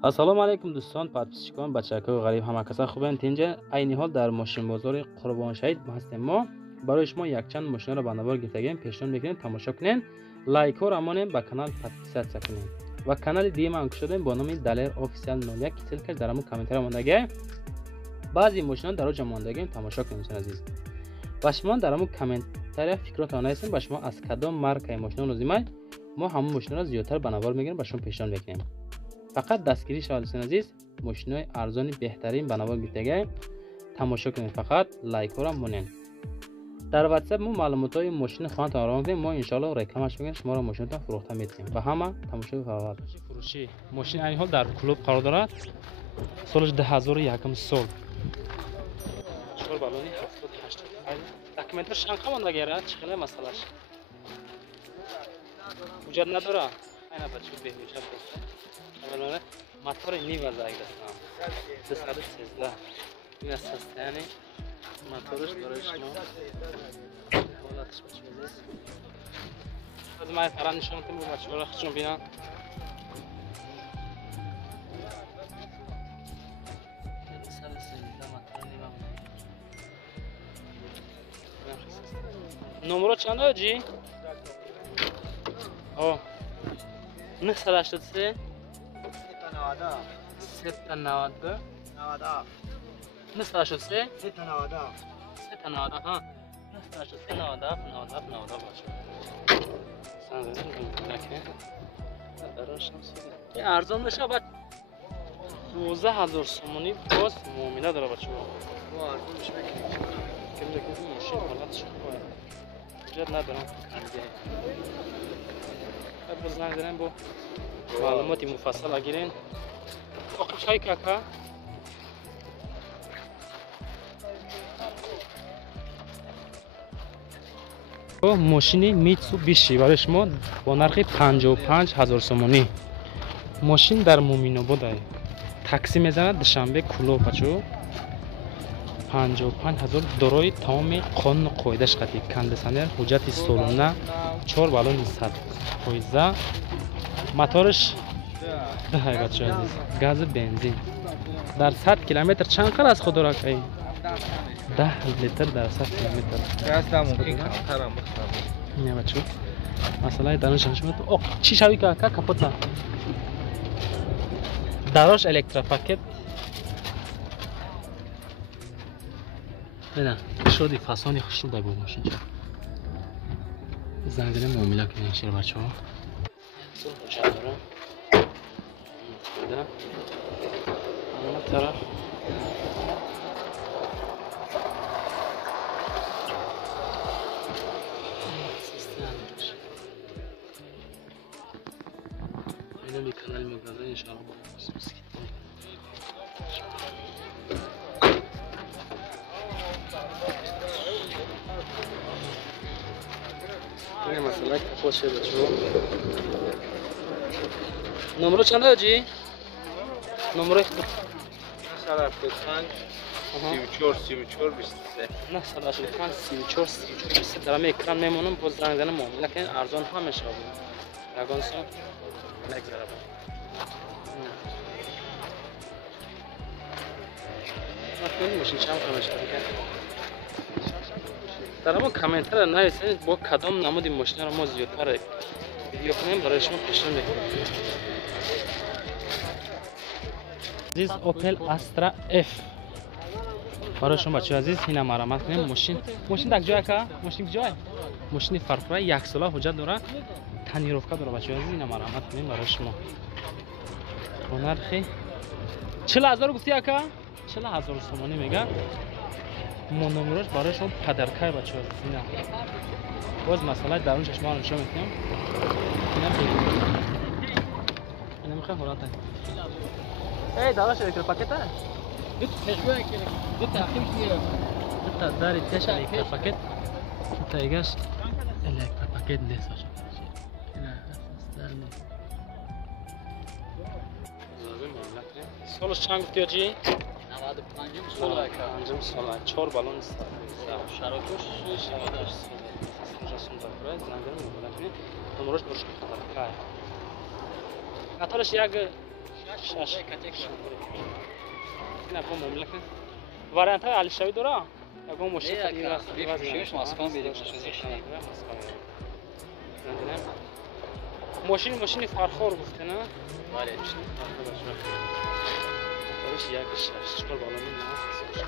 ассалому алайкум дӯстон, подписчикон, бачакаҳои ғариб, ҳама каса хубанд? Инҷа айни ҳол дар мошинбозори Қурбоншаҳид ҳастем. Мо барои шумо якчанд мошинро ба навор гирифтагем, пешниҳод мекунем тамошо кунем, лайкҳо рамонем, ба канал подписатсия кунем ва канали диги ман кушодем бо номи Daler Official 01 ки ссилкаш дар ҳамон комментария мондагӣ. баъзи мошинҳо дар ҷо мондагӣ тамошо кунем дӯстон азиз. ва шумо дар ҳамон комментария фикротон ҳастем ба шумо аз кадом маркаи мошинҳо лозимай, мо ҳамон мошинҳоро зиёдтар ба навор мегирем, ба шумо пешниҳод мекунем. фақат дастгирӣ шавад дӯстон азиз, мошинҳои арзони беҳтарин ба навор гирифтагӣ тамошо кунед, фақат лайкҳоро монем. дар WhatsApp мо маълумотҳои мошини хонатон равон кунем, мо иншоалло рекламаш мекунем, шуморо мошинатон фурӯхта метиҳем. ба ҳама тамошои фаввал. фурӯшӣ мошин айни ҳол дар клуб қарор дорад. соли 2001 сол. чор балони 78. документаш шанқа мондагира, чӣ хеле масъалаш? ҳуҷҷат надора? айна бача беҳуҷҷат боса. мотори нива зайдастам 213. ин аз состояни моториш барои шумо ҳолатиш бачаҳоз. аз май фаран нишон тем бачаҳоро худшон бинан. номеро чанд оҷи? о 983 790 983 790 ها 983 97 97 97 باشه. این ارزان بشه بعد 12000 سومونی باز معامله داره بچه‌ها. ما ارزونش بکنیم. کم بکنیم ماشین حالتش خوبه. جد ندارم. بعد زنگ زدن با معلوماتی مفصل اگرین. آخه چای کاکا ماشین میتسوبیشی برای شما با نرخ 55000 سومونی. ماشین در مومین‌آباد است. تاکسی میزند دوشنبه کلوب بچو 55000 دارای تمام قانون و قاعده‌اش قطعی کاندیشنر حجت سالانه 4 بالون 100 پایزه موتورش ده بچه عزیز گاز بنزین در 100 کیلومتر چند قدر از خود داره که 10 لیتر در 100 کیلومتر گاز ممکن کمتر هم بخوره. نه بچه مسئله دانش شما تو اوه چی شوی که کاپوت دراش الکترا پاکت نه شدی فاسونی خوشو دای بود ماشین زنگ زدم معامله کنین شیر بچه‌ها سو چادر ده اما طرف اینو می کانال مگازین ان شاء الله این مثلا خوشه بچه‌ها نمره چند آجی؟ نمره 975 34 34 23 975 34 23 دارم اکران میمونم باز زنگ زنم معامله کنین ارزان همیشه بود یگان سو نگذره بود مطمئن باشین چند کمش کنید در همون کامنتر نایستید با کدام نمود ماشین رو ما زیادتر ویدیو کنیم برای شما پیشنهاد میکنیم. عزیز اوپل استرا اف برای شما بچه‌ها عزیز اینا مرمت کنیم ماشین دک جای که ماشین جای ماشین فرفره یک ساله حجت داره تنیروفکا داره بچه‌ها عزیز اینا مرمت کنیم برای شما با نرخ 40000 گفتی اکا 40000 سومانی میگه ما نمرش برای شما پدرکای بچه‌ها عزیز اینا باز مسئله درونش ما نشون میدیم اینا میخوام حالت ای داداش الکترو پاکت دو تا داری تش الکترو پاکت تا ایگاش الکترو پاکت نیست باشه اینا سالش چند گفتی آجی؟ 95 سال 4 بالون است شراکش شمادش رسون داره زنگرم میگم نمرش برش خطر موتورش یک شش نه با مملکت وارانت های علیشوی داره یکم مشکل بفروشیمش ماسکان بیدیم ماشین فرخور گفته نه؟ بله درش یک شش چکار بالا می‌کنه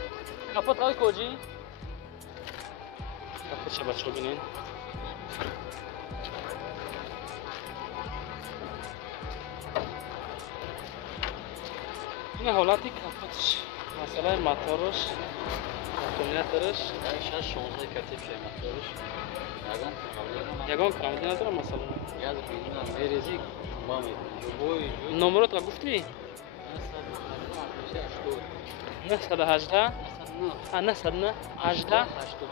کپوت های کجی کپوت چه بچه‌ها ببینین این حالتی کپوتش مثلا موتورش اکومولاتورش 16 کتیب شه موتورش یگان کامل نداره مثلا یاد بدونم بریزی مامی بوی نمرات گفتی 918 918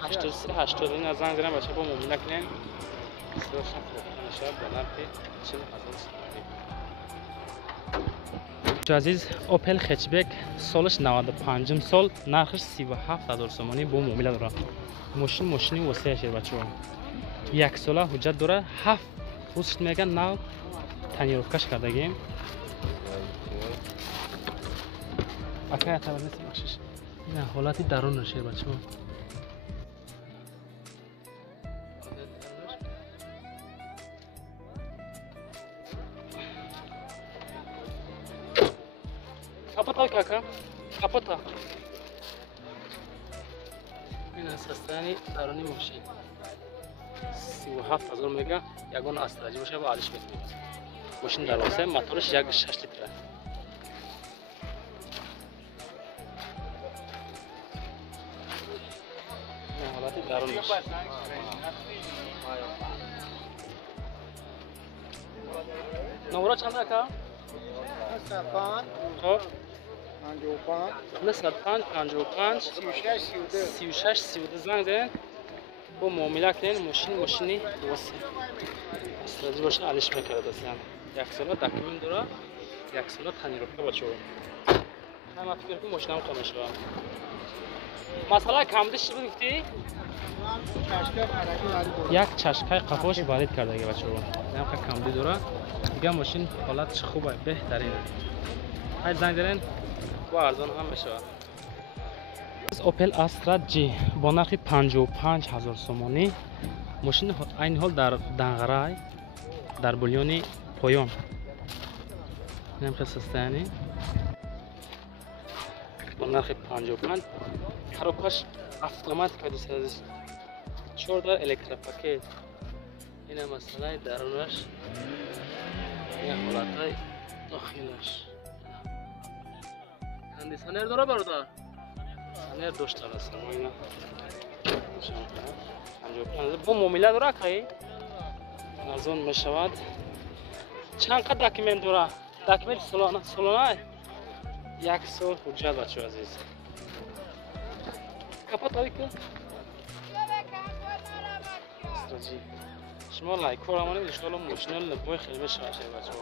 83 این از زنگ زدم بچه‌ها با مبلغ کنین سرشون نشه بالا پی 40000 عزیز اوپل هچبک سالش 95 سال نرخش 37000 سومانی با معامله داره ماشین واسه شه بچه‌ها یک ساله حجت داره 7 روز میگن نو تنیروفکش کردگیم اکای تا نیست بخشش نه حالتی درون شه بچه‌ها کپوتا کاکا کپوتا این اساسانی درونی ماشین 37000 میگه یگان استراجی باشه با علیش میتونید ماشین در واسه موتورش 6 لیتره نه حالتی درون باشه نمره چند که 55 36 زنگ زدن با معامله کردن ماشینی واسه استراتژی باشه علیش میکرد اصلا یک سال دکمن داره یک سال تنیروفکا بچه هم فکر کنم ماشین هم کامل شده مسئله کمدش چی بود گفتی؟ یک چشکای قفاش وارد کرده اگه بچه هم که کمدی داره دیگه ماشین حالتش خوبه بهترینه های زنگ دارین با ارزان هم میشه اوپل استرا جی با نرخ 55000 سومانی ماشین این حال در دنغرای در بولیون پایان اینم خیلی سسته‌ای با نرخ 55 حرکتش اتوماتیک است 14 الکتروپاکت این مسئله درونش این حالتای داخلش کندیشنر داره برادر سنر داشته است ما اینا 55 با معامله داره کی ارزان میشود چند قد دکمنت داره دکمنت سالانه یک سال حجت بچه عزیز کپوت هایی که استراجی شما لایک کارمانی انشالله ماشینال لبای خیلی بشه بچه ها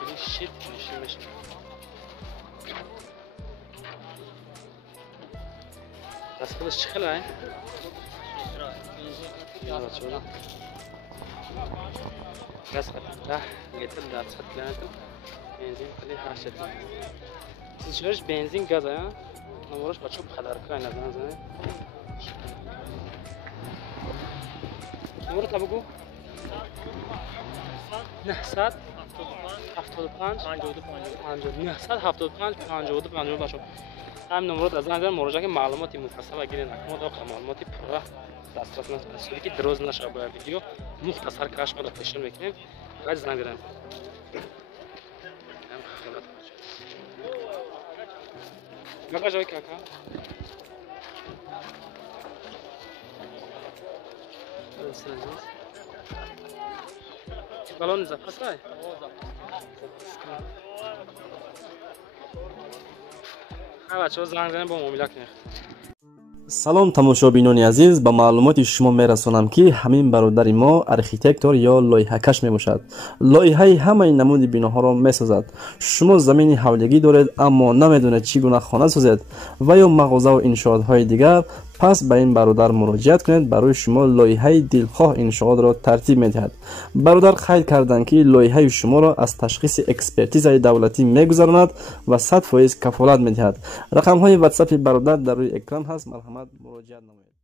خیلی شیت نشین میشه دست خودش چه خیلی یا بچه ها دست خیلی لیتر در سطح لعنتو بنزین خیلی هشت سیچورش بنزین گازه ها نمورش بچه بخدر که این نزنه زنه نمور تا بگو 975 بچه هم نمورات از نظر مراجعه که معلوماتی مفصل گیرین اکمال داخل معلوماتی پره دسترس نشه که دراز نشه با ویدیو مختصر کاش ما پیشن میکنیم باید زنگ بریم هم خدمت باشه مگه جای کاکا بالون زفاس های بچه ها زنگ زنه با معامله کنید سلام تماشابینان عزیز با معلومات شما میرسانم که همین برادر ما ارکیتکتور یا لایحه‌کش میباشد لایحه همه نمود بناها را میسازد شما زمین حولگی دارید اما نمیدونید چگونه خانه سازید و یا مغازه و انشاءات های دیگر پس به این برادر مراجعت کنید، برای شما لایحه دلخواه انشاءات را ترتیب می‌دهد. برادر قید کردند که لایحه شما را از تشخیص اکسپرتیز دولتی می‌گذراند و 100% کفالت می‌دهد. رقم های واتساپ برادر در روی اکران هست، مرحمت مراجعه نمایید.